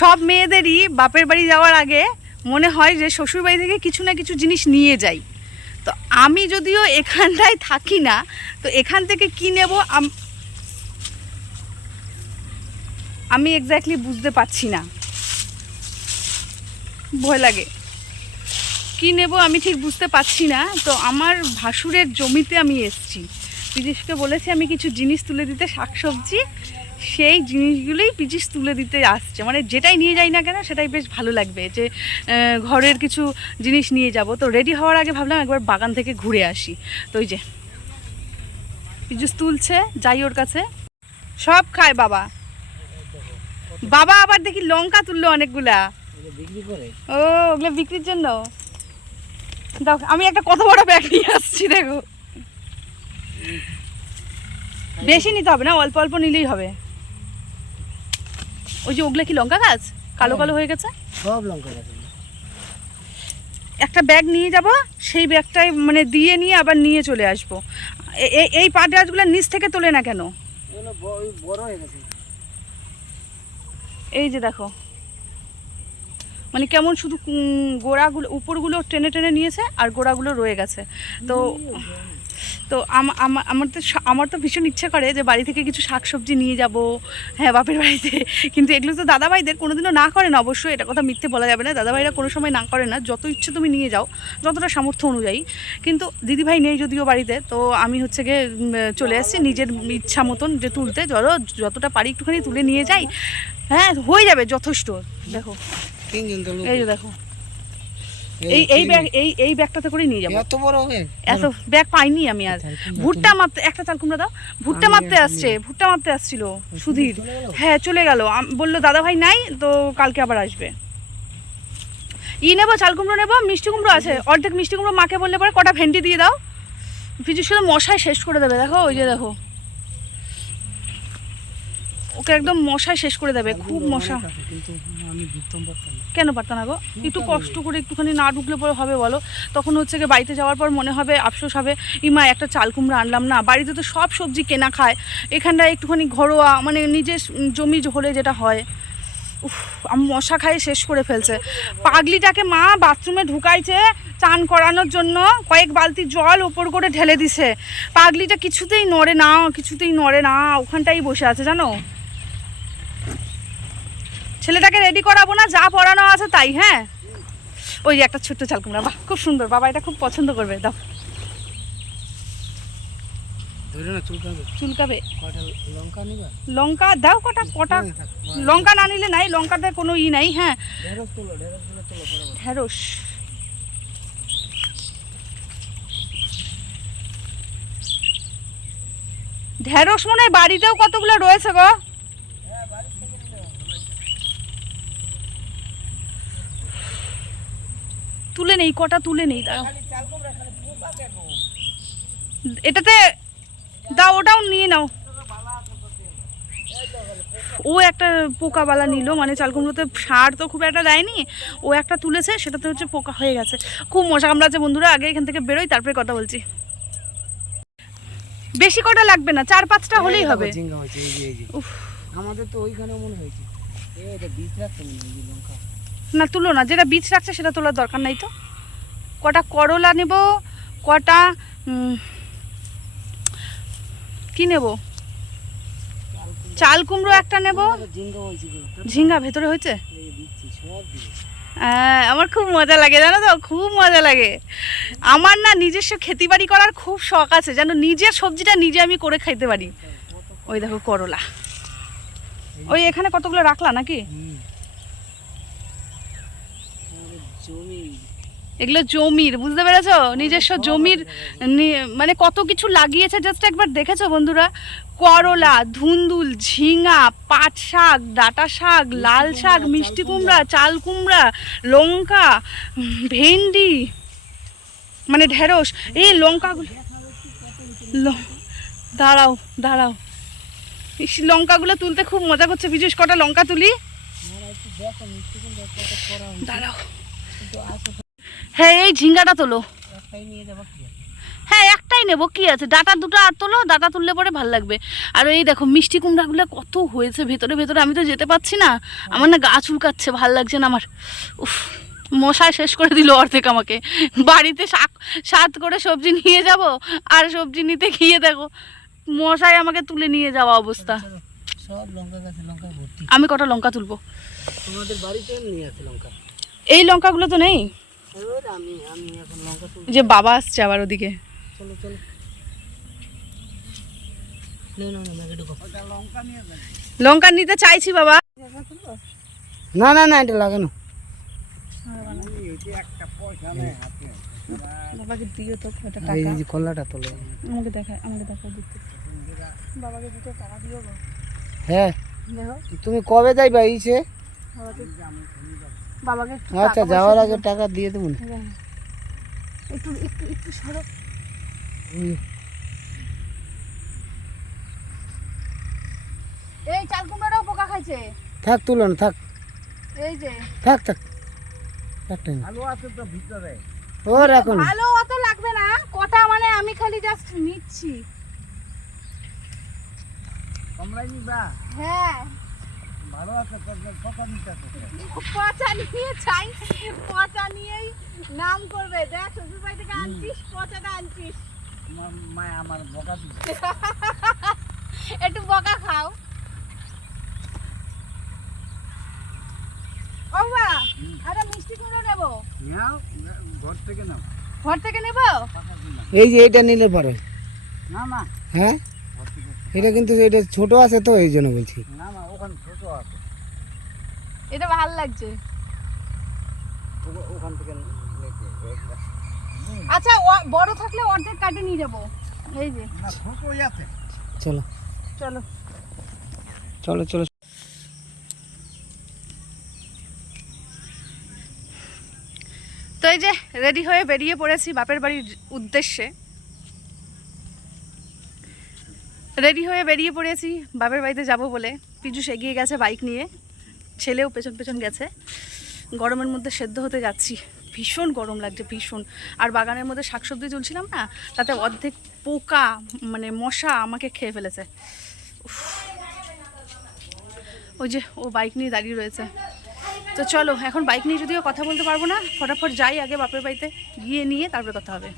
সব মেয়েদেরই বাপের বাড়ি যাওয়ার আগে মনে হয় যে শ্বশুর বাড়ি থেকে কিছু না কিছু জিনিস নিয়ে যাই। তো আমি যদিও এখানটায় থাকি না, তো এখান থেকে কি নেব আমি এক্স্যাক্টলি বুঝতে পারছি না। ভয় লাগে। কি নেব আমি ঠিক বুঝতে পারছি না, তো আমার ভাসুরের জমিতে আমি এসেছি। পিজিসকে বলেছি আমি কিছু জিনিস তুলে দিতে শাকসবজি সেই জিনিসগুলোই পিজিস তুলে দিতে আসছে। মানে যেটাই নিয়ে যাই না কেন, সেটাই বেশ ভালো লাগবে যে ঘরের কিছু জিনিস নিয়ে যাব। তো রেডি হওয়ার আগে ভাবলাম একবার বাগান থেকে ঘুরে আসি। তো ওই যে পিজুস তুলছে, যাই ওর কাছে। সব খায় বাবা। বাবা আবার দেখি লঙ্কা তুললো অনেকগুলা। ও, ওগুলো বিক্রির জন্য? দাও, আমি একটা কত বড় ব্যাগ নিয়ে আসছি, দেখো। বেশি নিতে হবে না, অল্প অল্প নিলেই হবে। ওই যে ওগুলো কি লঙ্কা গাছ? কালো কালো হয়ে গেছে? সব লঙ্কা গাছ। একটা ব্যাগ নিয়ে যাব সেই ব্যাগটাই মানে দিয়ে নিয়ে আবার নিয়ে চলে আসব। এই পাট গাছগুলো নিচ থেকে তোলে না কেন? বড় হয়ে গেছে। এই যে দেখো। মানে কেমন শুধু গোড়াগুলো উপরগুলো টেনে টেনে নিয়েছে আর গোড়াগুলো রয়ে গেছে। তো তো আমা- আমার তো আমার তো ভীষণ ইচ্ছে করে যে বাড়ি থেকে কিছু শাকসবজি নিয়ে যাব হ্যাঁ বাপের বাড়িতে। কিন্তু এগুলো তো দাদাভাইদের কোনোদিনও না করে না অবশ্যই এটা কথা মিথ্যে বলা যাবে না। দাদাভাইরা কোনো সময় না করে না যত ইচ্ছে তুমি নিয়ে যাও যতটা সামর্থ্য অনুযায়ী। কিন্তু দিদিভাই নেই যদিও বাড়িতে তো আমি হচ্ছে গিয়ে চলে আসছি নিজের ইচ্ছা মতন যে তুলতে। ধরো যতটা পারি একটুখানি তুলে নিয়ে যাই হ্যাঁ হয়ে যাবে যথেষ্ট। দেখো। এই যে দেখো। এই এই ব্যাগ এই এই ব্যাগটাতে করে নিয়ে যাব। এত বড় এত ব্যাগ পাইনি আমি আর। ভুট্টা মারতে একটা চাল কুমড়া দাও। ভুট্টা মারতে আসছে ভুট্টা মারতে আসছিল সুধীর। হ্যাঁ চলে গেল। বলল দাদা ভাই নাই তো কালকে আবার আসবে। ই নেব চাল কুমড়ো নেব মিষ্টি কুমড়ো আছে। অর্ধেক মিষ্টি কুমড়ো মাকে বললে পরে কটা ভেন্ডি দিয়ে দাও। পিছু শুধু মশায় শেষ করে দেবে দেখো ওই যে দেখো। ওকে একদম মশায় শেষ করে দেবে খুব মশা। পারতাম কেন? পারত না গো? একটু কষ্ট করে একটুখানি না ঢুকলে পরে হবে বলো। তখন হচ্ছে গিয়ে বাড়িতে যাওয়ার পর মনে হবে আফসোস হবে ইমা একটা চাল কুমড়া আনলাম না। বাড়িতে তো সব সবজি কেনা খায়। এখানটায় একটুখানি ঘরোয়া মানে নিজের জমি হলে যেটা হয় উফ আমি মশা খাই শেষ করে ফেলছে। পাগলিটাকে মা বাথরুমে ঢুকাইছে চান করানোর জন্য। কয়েক বালতি জল ওপর করে ঢেলে দিছে। পাগলিটা কিছুতেই নড়ে না কিছুতেই নড়ে না ওখানটাই বসে আছে জানো? ছেলেটাকে রেডি করাবো না যা পড়ানো আছে তাই হ্যাঁ? ওই যে একটা ছোট্ট চাল কুমড়া বাহ খুব সুন্দর। বাবা এটা খুব পছন্দ করবে দাও। চুলকাবে? লঙ্কা দাও কটা কটা। হ্যাঁ, লঙ্কা না নিলে নাই লঙ্কাতে কোনো ই নাই হ্যাঁ। ঢেঁড়স। ঢেঁড়স মনে হয় বাড়িতেও কতগুলো রয়েছে গো? তুলে নেই কটা তুলে নেই? এটাতে দাও ওটাও নিয়ে নাও। ও একটা পোকাবালা নিল মানে চাল কুমড়োতে সার তো খুব একটা দেয়নি। ও একটা তুলেছে সেটাতে হচ্ছে পোকা হয়ে গেছে। খুব মশা কামড়াচ্ছে বন্ধুরা আগে এখান থেকে বেরোই তারপরে কথা বলছি। বেশি কটা লাগবে না? চার পাঁচটা হলেই হবে। আমাদের তো ওইখানে মনে হয়েছে। না তুলো না যেটা বীজ রাখছে সেটা তোলার দরকার নাই তো। কটা করলা নেব, কটা কি নেব? চাল কুমড়ো একটা নেব। ঝিঙ্গা ভেতরে হয়েছে? হ্যাঁ আমার খুব মজা লাগে, জানো তো? খুব মজা লাগে। আমার না নিজস্ব খেতিবাড়ি করার খুব শখ আছে। যেন নিজের সবজিটা নিজে আমি করে খাইতে পারি। ওই দেখো করলা। ওই এখানে কতগুলো রাখলা নাকি? জমি। এগুলো জমির, বুঝতে পেরেছ? নিজস্ব জমির মানে কত কিছু লাগিয়েছে জাস্ট একবার দেখেছ বন্ধুরা? করলা, ধুন্দুল, ঝিঙা, পাট শাক, ডাটা শাক, লাল শাক, মিষ্টি কুমড়া, চাল কুমড়া, লঙ্কা, ভেন্ডি মানে ঢেঁড়স, এই লঙ্কাগুলো দাঁড়াও দাঁড়াও। লঙ্কাগুলো তুলতে খুব মজা করছে। বিশেষ কটা লঙ্কা তুলি। দাঁড়াও। হ্যাঁ এই ঝিঙ্গাটা তোলো? হ্যাঁ একটাই নেব কি আছে? ডাটা দুটো আর তোলো ডাটা তুললে পরে ভালো লাগবে। আর এই দেখো মিষ্টি কুমড়াগুলো কত হয়েছে ভেতরে ভেতরে আমি তো যেতে পারছি না। আমার না গা চুলকাচ্ছে ভালো লাগছে না আমার। উফ মশাই শেষ করে দিল অর্ধেক আমাকে। বাড়িতে শাক সাত করে সবজি নিয়ে যাব আর সবজি নিতে গিয়ে দেখো মশাই আমাকে তুলে নিয়ে যাওয়া অবস্থা। সব লঙ্কা গাছে লঙ্কা ভর্তি। আমি কটা লঙ্কা তুলবো? তোমাদের বাড়িতে নিয়ে আছে লঙ্কা? এই লঙ্কাগুলো তো নেই। এবার আমি আমি এখন লঙ্কা তুলবো যে বাবা আসছে আবার ওদিকে। চলো চলো। নে না না ম্যাগে ঢুকো লঙ্কা নিতে চাইছি বাবা। না না না এটা লাগানো বাবাকে দিও তো একটা এই যে কলাটা তোলো। আমাকে দেখায় আমাকে দেখাও দিতে। বাবাকে দিতে টাকা দিও গো। হ্যাঁ। দেখো। তুমি কবে যাইবা ইসে বাবাকে একটু আচ্ছা যাওয়ার আগে টাকা দিয়ে দেবো হ্যাঁ। একটু একটু একটু সরো। এই চাল কুমড়াটাও পোকা খাইছে? থাক তুলো না থাক। এই যে। থাক থাক। একটাই না। আলু আছে তো ভিতরে। ও রাখুন ভালো অত লাগবে না। কটা মানে আমি খালি জাস্ট নিচ্ছি। নিবা। হ্যাঁ। পচা নিয়ে চাই পচা নিয়েই নাম করবে। দেখ শ্বশুর বাড়ি থেকে আনছিস পচাটা আনছিস। তোমার আমার বকা দিবে একটু বকা খাও। ও বা আরে মিষ্টি কুমড়ো নেব? নাও ঘর থেকে নাও। ঘর থেকে নেব? এই যে এইটা নিলে পরে। না না। হ্যাঁ? এটা কিন্তু এটা ছোট আছে তো এই জন্য বলছি। না না ওখানে ছোট আছে। এটা ভালো লাগছে। ওখান থেকে আচ্ছা বড় থাকলে অর্ধেক কাটে নিয়ে যাব। এই যে। না ছোটই আছে। চলো। চলো। চলো চলো। তো এই যে রেডি হয়ে বেরিয়ে পড়েছি বাপের বাড়ির উদ্দেশ্যে। রেডি হয়ে বেরিয়ে পড়েছি। বাপের বাড়িতে যাব বলে। পিজুস এগিয়ে গেছে বাইক নিয়ে। ছেলেও পেছন পেছন গেছে। গরমের মধ্যে সেদ্ধ হতে যাচ্ছি। ভীষণ গরম লাগছে, ভীষণ। আর বাগানের মধ্যে শাকসবজি তুলছিলাম না, তাতে অর্ধেক পোকা মানে মশা আমাকে খেয়ে ফেলেছে। ওই যে, ও বাইক নিয়ে দাঁড়িয়ে রয়েছে। তো চলো, এখন বাইক নিয়ে যদিও কথা বলতে পারব না, ফটাফট যাই আগে বাপের বাড়িতে। গিয়ে নিয়ে তারপরে কথা হবে।